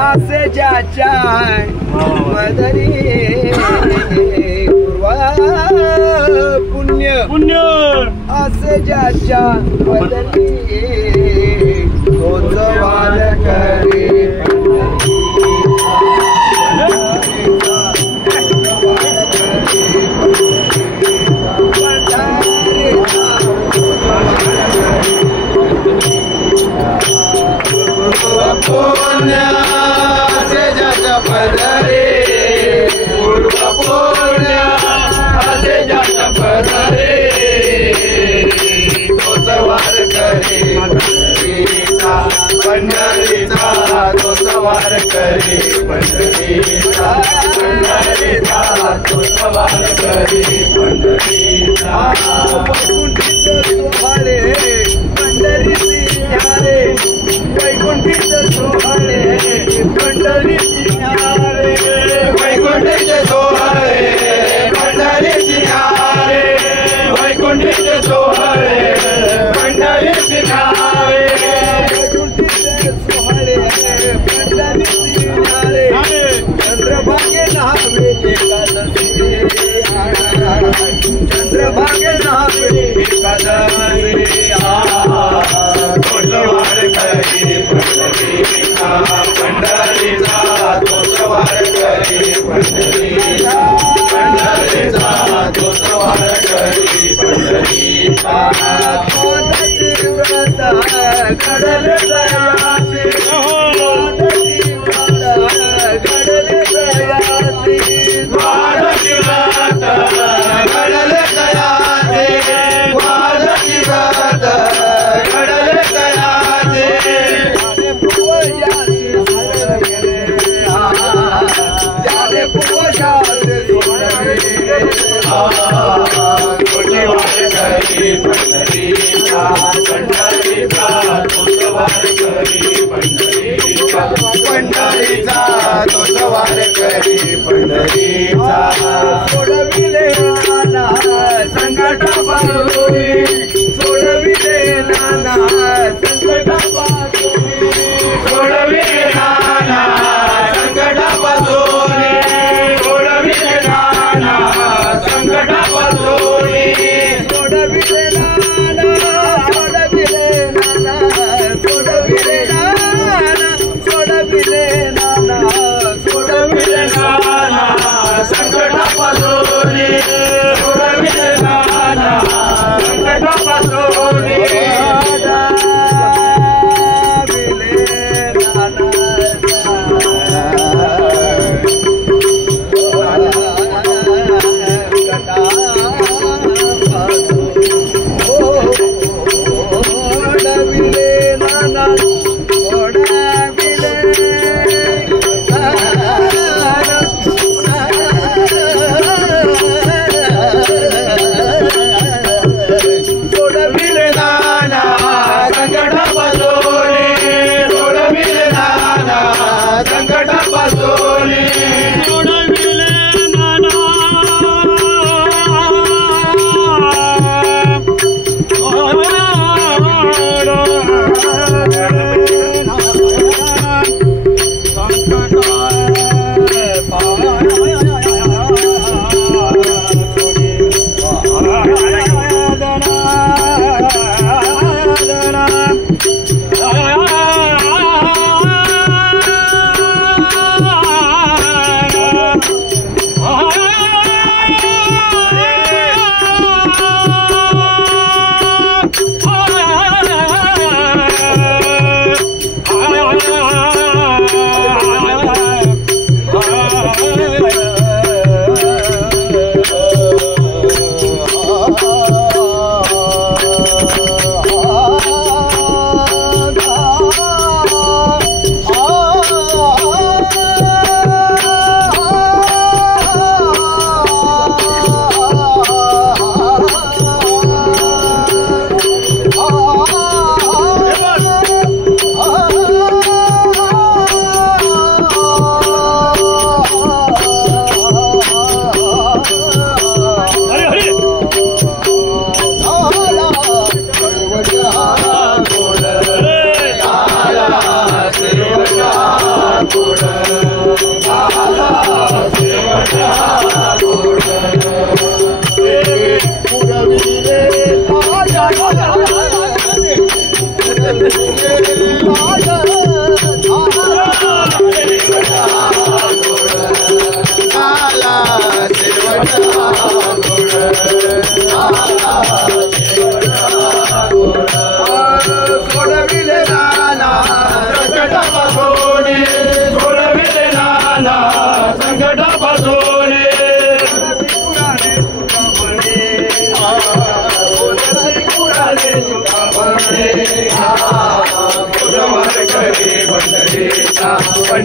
आसे ज्याच्या मदरी पुण्य पुण्य आसे ज्याच्या मदरी तोच वाल करे पुण्य आसे ज्याच्या पदरी पूर्व पुण्य आसे ज्याच्या पदरी तोच वार करे पंढरीचा पंढरीचा तोच वार करे पंढरीचा पंढरीचा तोच वार करे पंढरीचा वैकुंठीत सोहळे पंढरीची न्यारे वैकुंठीत सोहळे पंढरीची न्यारे वैकुंठीत सोहळे पंढरीची न्यारे वैकुंठीत सोहळे पंढरीची न्यारे वैकुंठीत सोहळे पंढरीची न्यारे चंद्रभागे नावे एकादशी चंद्रभागे नावे एकादशी तोच वार करे पंढरीचा पंढरीचा तोच वार करे पंढरीचा पंढरीचा तोच वार करे पंढरीचा तोची व्रत घडल दयासी तोची व्रत घडल दयासी वाढती व्रत घडल दयासी वाढती व्रत घडल दयासी जाने पूजासी जाने पूजासी तोची वार करे पंढरीचा पंढरीचा तोच वार करे पंढरीचा पंढरीचा तोच वार करे पंढरीचा सोडविले नाना संकटापासून सोडविले नाना संकटापासून सोडविले नाना संकटापासून सोडविले नाना संकटापासून सोडविले नाना सोडविले नाना सोडविले नाना सोडविले नाना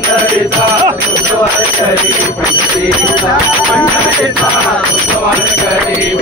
पंढरीचा उत्सव करी पंढरीचा उत्सव करी